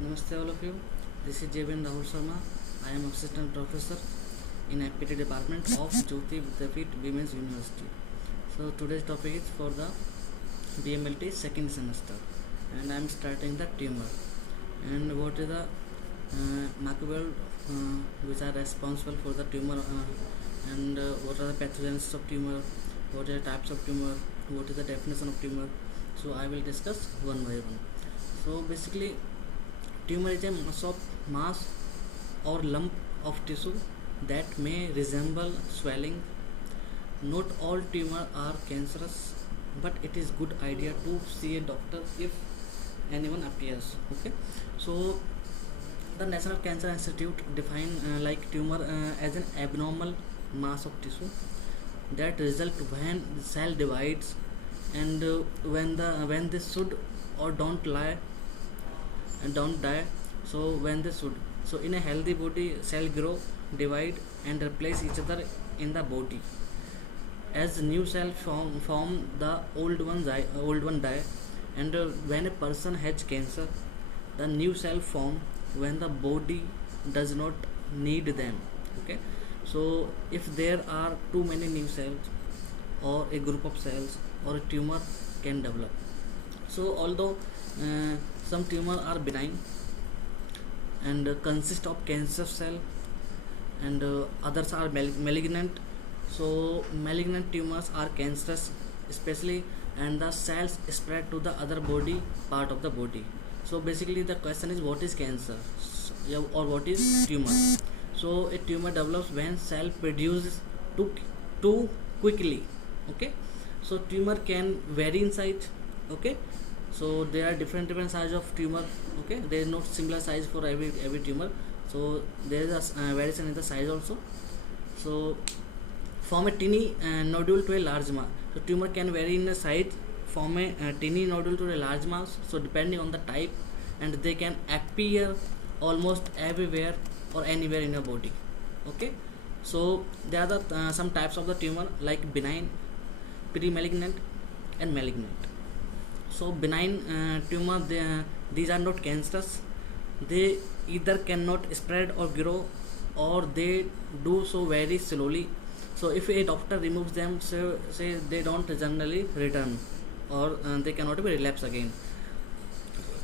Namaste all of you. This is JVN Rahul Sharma. I am assistant professor in APT department of Jyoti Vidyapeeth Women's University. So today's topic is for the BMLT second semester, and I am starting the tumor and what is the microbial which are responsible for the tumor and what are the pathogens of tumor, what are the types of tumor, what is the definition of tumor. So I will discuss one by one. So basically, tumor is a mass or lump of tissue that may resemble swelling. Not all tumors are cancerous, but it is good idea to see a doctor if anyone appears. Okay, so the National Cancer Institute define like tumor as an abnormal mass of tissue that result when the cell divides and when they should or don't lie and don't die. So when they should, so in a healthy body cell grow, divide and replace each other in the body. As new cell form the old one die, and when a person has cancer, the new cell form when the body does not need them. Okay, so if there are too many new cells or a group of cells, or a tumor can develop. So although some tumors are benign and consist of cancer cell, and others are malignant. So malignant tumors are cancerous especially, and the cells spread to the other body part of the body. So basically the question is, what is cancer? Or what is tumor? So a tumor develops when cell produces too quickly. Okay, so tumor can vary in size. Okay, so there are different size of tumor. Okay, there is not similar size for every tumor. So there is a variation in the size also. So from a teeny nodule to a large mass, so tumor can vary in the size from a teeny nodule to a large mass, so depending on the type, and they can appear almost everywhere or anywhere in your body. Okay, so there are the some types of the tumor like benign, pre-malignant and malignant. So benign tumor, these are not cancerous. They either cannot spread or grow, or they do so very slowly. So if a doctor removes them, say they don't generally return, or they cannot be relapse again.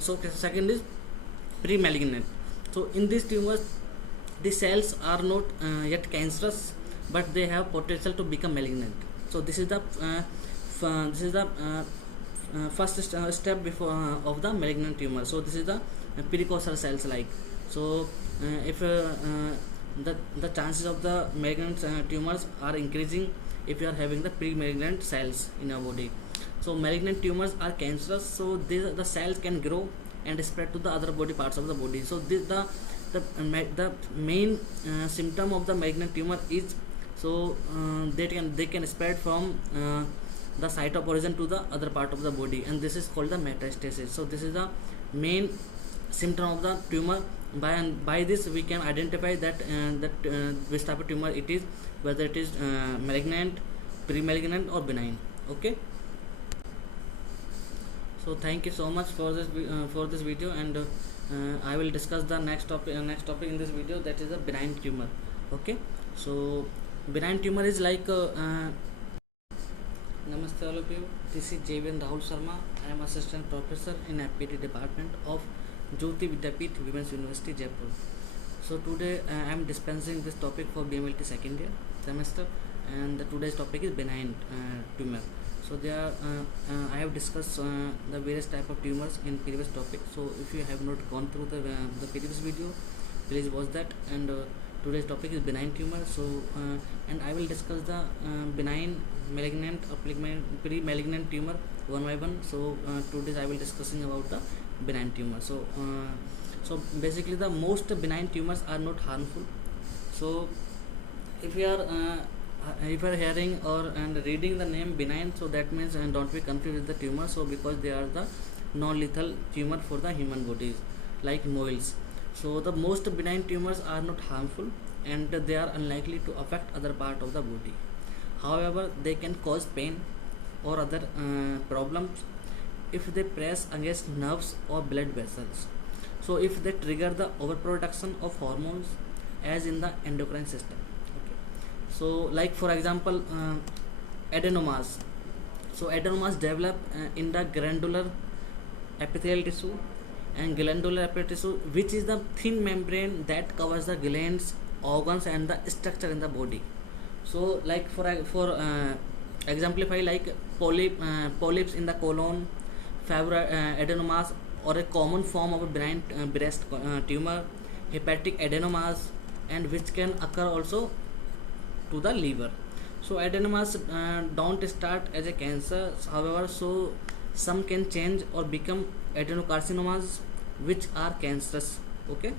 So second is pre-malignant. So in these tumors, the cells are not yet cancerous, but they have potential to become malignant. So this is the first step before of the malignant tumor. So this is the precursor cells like. So if the chances of the malignant tumors are increasing if you are having the pre-malignant cells in your body. So malignant tumors are cancerous, so the cells can grow and spread to the other body parts of the body. So this the main symptom of the malignant tumor is, so they can spread from the site of origin to the other part of the body, and this is called the metastasis. So this is the main symptom of the tumor. By this we can identify that which type of tumor it is, whether it is malignant, pre-malignant or benign. Okay, so thank you so much for this video, and I will discuss the next topic in this video, that is a benign tumor. Okay, so benign tumor is like Namaste all of you. This is JVN Rahul Sharma. I am assistant professor in APT department of Jyoti Vidyapeeth Women's University, Jaipur. So today I am dispensing this topic for BMLT second year semester, and today's topic is benign tumor. So there I have discussed the various type of tumors in previous topic. So if you have not gone through the previous video, please watch that. And today's topic is benign tumor. So and I will discuss the benign, malignant, pre-malignant tumor one by one. So today I will discussing about the benign tumor. So basically the most benign tumors are not harmful. So if you are hearing or and reading the name benign, so that means, and don't be confused with the tumor. So because they are the non-lethal tumor for the human bodies, like moles. So the most benign tumors are not harmful, and they are unlikely to affect other part of the body. However, they can cause pain or other problems if they press against nerves or blood vessels. So if they trigger the overproduction of hormones as in the endocrine system. Okay, so like for example, adenomas. So adenomas develop in the glandular epithelial tissue, and glandular epithelial tissue, which is the thin membrane that covers the glands, organs, and the structure in the body. So like for exemplify, like polyps in the colon, adenomas, or a common form of a benign breast tumor, hepatic adenomas, and which can occur also to the liver. So adenomas don't start as a cancer, however, so some can change or become adenocarcinomas, which are cancerous. Okay,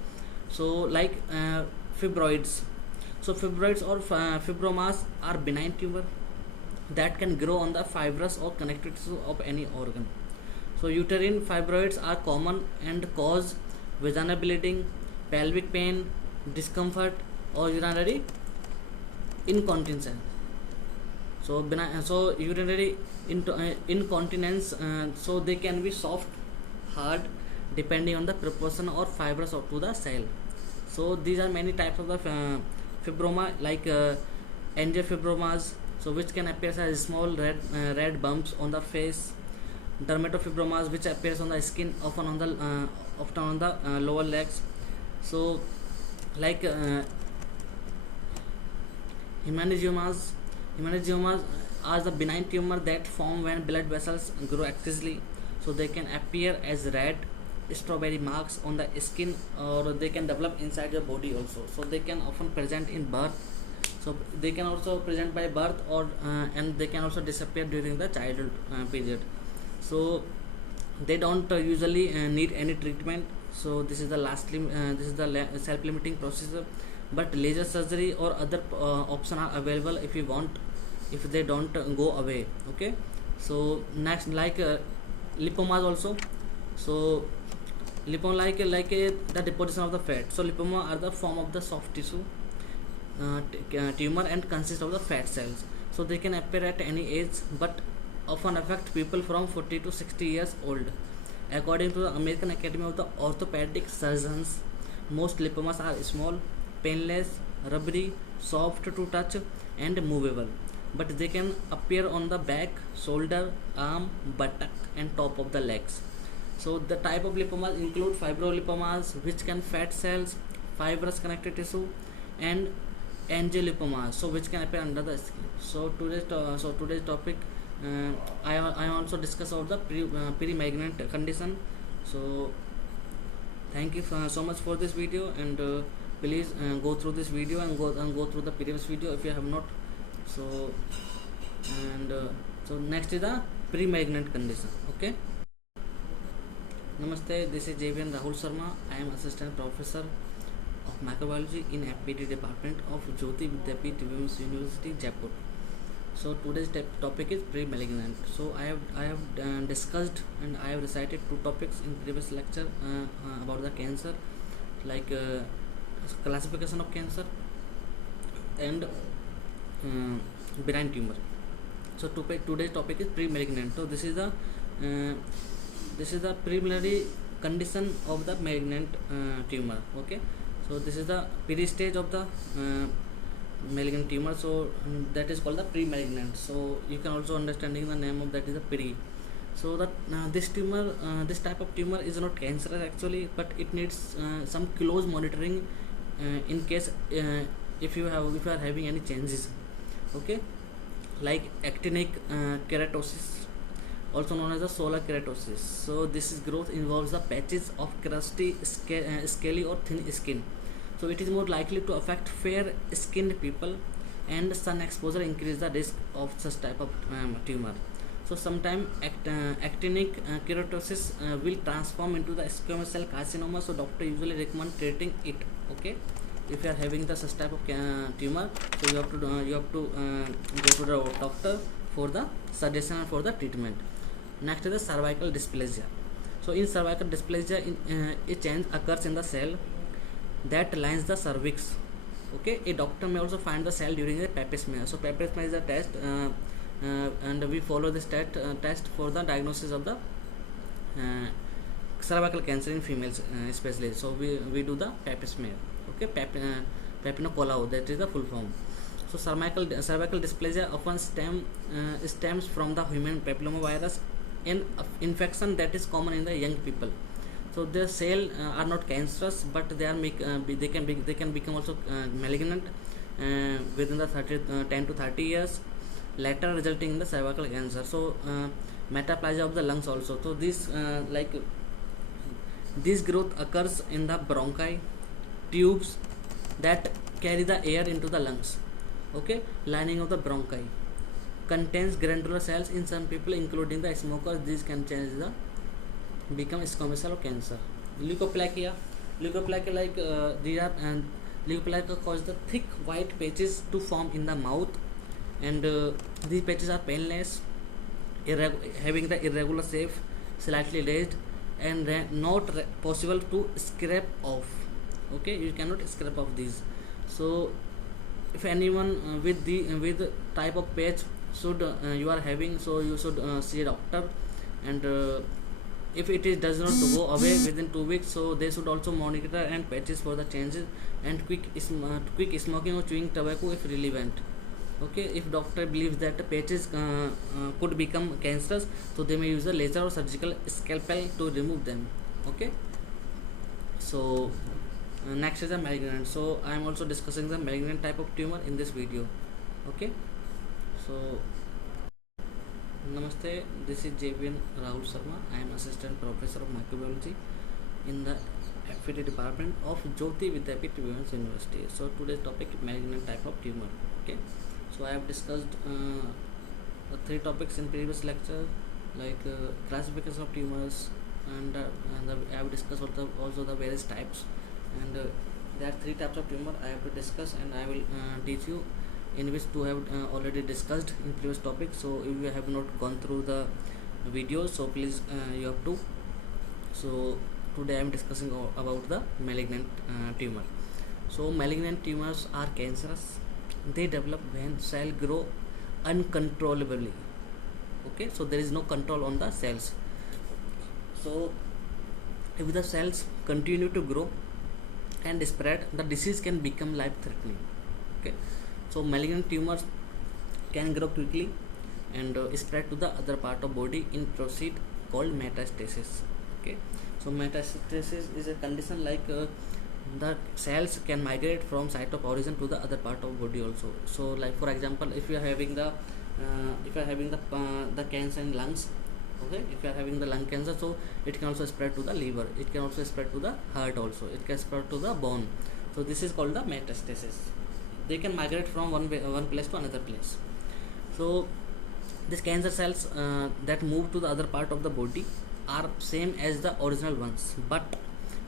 so like fibroids. So fibroids or fibromas are benign tumor that can grow on the fibrous or connective tissue of any organ. So uterine fibroids are common and cause vaginal bleeding, pelvic pain, discomfort, or urinary incontinence. So urinary incontinence, so they can be soft, hard, depending on the proportion or fibrous to the cell. So these are many types of the fibroma, like angiofibromas, so which can appear as small red bumps on the face. Dermatofibromas, which appears on the skin, often on the lower legs. So like hemangiomas are the benign tumor that form when blood vessels grow excessively. So they can appear as red strawberry marks on the skin, or they can develop inside your body also. So they can often present in birth. So they can also present by birth, or and they can also disappear during the childhood period. So they don't usually need any treatment. So this is the self-limiting procedure, but laser surgery or other option are available if you want, if they don't go away. Okay, so next, like lipomas also. So lipoma, the deposition of the fat. So lipoma are the form of the soft tissue tumor and consist of the fat cells. So they can appear at any age, but often affect people from 40 to 60 years old. According to the American Academy of the Orthopedic Surgeons, most lipomas are small, painless, rubbery, soft to touch, and movable. But they can appear on the back, shoulder, arm, buttock, and top of the legs. So the type of lipomas include fibrolipomas, which can fat cells, fibrous connective tissue, and angiolipomas, so which can appear under the skin. So today's topic, I also discuss about the pre-malignant condition. So thank you so much for this video, and please go through this video and go through the previous video if you have not. So so next is the pre-malignant condition. Okay. Namaste. This is JVN Rahul Sharma. I am assistant professor of microbiology in FPT department of Jyoti Vidyapeeth Women's University, Jaipur. So today's topic is pre-malignant. So I have discussed and I have recited two topics in previous lecture about the cancer, like classification of cancer and benign tumor. So today's topic is pre-malignant. So this is the preliminary condition of the malignant tumor. Okay. So this is the pre-stage of the malignant tumor. So that is called the pre-malignant. So you can also understanding the name of that is the pre. So that this type of tumor is not cancerous actually, but it needs some close monitoring in case if you are having any changes. Okay, like actinic keratosis, also known as the solar keratosis. So this growth involves the patches of crusty, scaly or thin skin. So it is more likely to affect fair skinned people, and sun exposure increase the risk of such type of tumor. So sometimes actinic keratosis will transform into the squamous cell carcinoma. So doctor usually recommend treating it. Okay, if you are having the such type of tumor, so you have to go to the doctor for the suggestion and for the treatment. Next is the cervical dysplasia. So in cervical dysplasia, a change occurs in the cell that lines the cervix. Okay, a doctor may also find the cell during the pap smear. So pap smear is a test, and we follow this test for the diagnosis of the cervical cancer in females especially. So we do the pap smear. Okay, Papinocolau, that is the full form. So cervical dysplasia often stems from the human papillomavirus, an infection that is common in the young people. So the cell are not cancerous, but they can become also malignant within the 10 to 30 years later, resulting in the cervical cancer. So metaplasia of the lungs also. So this growth occurs in the bronchi tubes that carry the air into the lungs. Okay, lining of the bronchi contains granular cells. In some people, including the smokers, these can become squamous cell cancer. Leukoplakia leukoplakia cause the thick white patches to form in the mouth, and these patches are painless, having the irregular shape, slightly raised, and not possible to scrape off. Okay, you cannot scrape off these. So if anyone with type of patch should you are having, so you should see a doctor, and if does not go away within 2 weeks, so they should also monitor and patches for the changes, and quick smoking or chewing tobacco if relevant. Okay, if doctor believes that the patches could become cancerous, so they may use a laser or surgical scalpel to remove them. Okay, so next is the malignant. So I am also discussing the malignant type of tumor in this video. Okay, so Namaste, this is JVN Rahul Sharma. I am assistant professor of microbiology in the FPT department of Jyoti Vidyapith Women's University. So today's topic, malignant type of tumor. Okay, so I have discussed the 3 topics in previous lecture, like classification of tumors, and I have discussed also the various types, and there are 3 types of tumor I have to discuss, and I will teach you in which 2 have already discussed in previous topic. So if you have not gone through the videos, so please you have to. So today I am discussing about the malignant tumor. So malignant tumors are cancerous. They develop when cells grow uncontrollably. Okay, so there is no control on the cells. So if the cells continue to grow and spread, the disease can become life-threatening. Okay, so malignant tumors can grow quickly and spread to the other part of body in process called metastasis. Okay, so metastasis is a condition like the cells can migrate from site of origin to the other part of body also. So like for example, if you are having the cancer in lungs, okay, if you are having the lung cancer, so it can also spread to the liver, it can also spread to the heart also, it can spread to the bone. So this is called the metastasis. They can migrate from one place to another place. So these cancer cells that move to the other part of the body are same as the original ones, but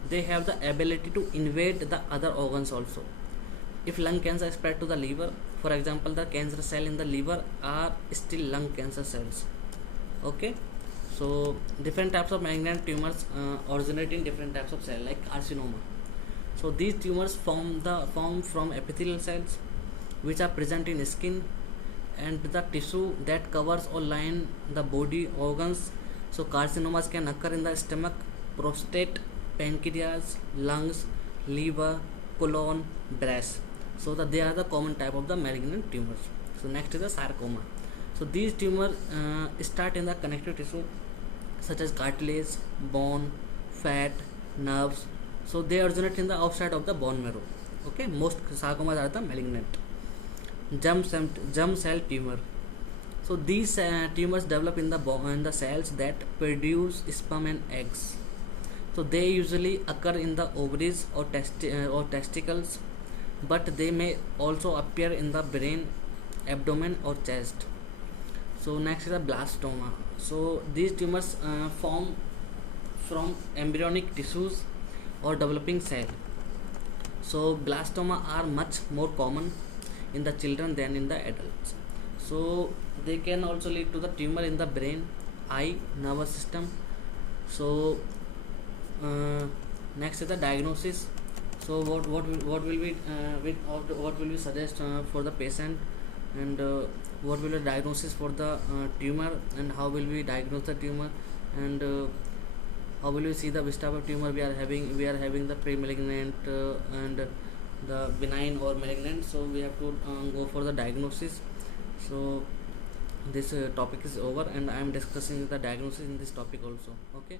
they have the ability to invade the other organs also. If lung cancer spread to the liver, for example, the cancer cell in the liver are still lung cancer cells. Okay, so different types of malignant tumors originate in different types of cells, like carcinoma. So these tumors form from epithelial cells which are present in skin and the tissue that covers or line the body organs. So carcinomas can occur in the stomach, prostate, pancreas, lungs, liver, colon, breast. So that they are the common type of the malignant tumors. So next is the sarcoma. So these tumors start in the connective tissue such as cartilage, bone, fat, nerves. So they originate in the outside of the bone marrow. Okay, most sarcomas are the malignant. Germ cell tumor. So these tumors develop in the cells that produce sperm and eggs. So they usually occur in the ovaries or testicles, but they may also appear in the brain, abdomen or chest. So next is the blastoma. So these tumors form from embryonic tissues or developing cell. So blastoma are much more common in the children than in the adults. So they can also lead to the tumor in the brain, eye, nervous system. So next is the diagnosis. So what will we suggest for the patient, and what will be the diagnosis for the tumor, and how will we diagnose the tumor, and how will you see the which type of tumor we are having. We are having the pre-malignant and the benign or malignant, so we have to go for the diagnosis. So this topic is over, and I am discussing the diagnosis in this topic also. Okay.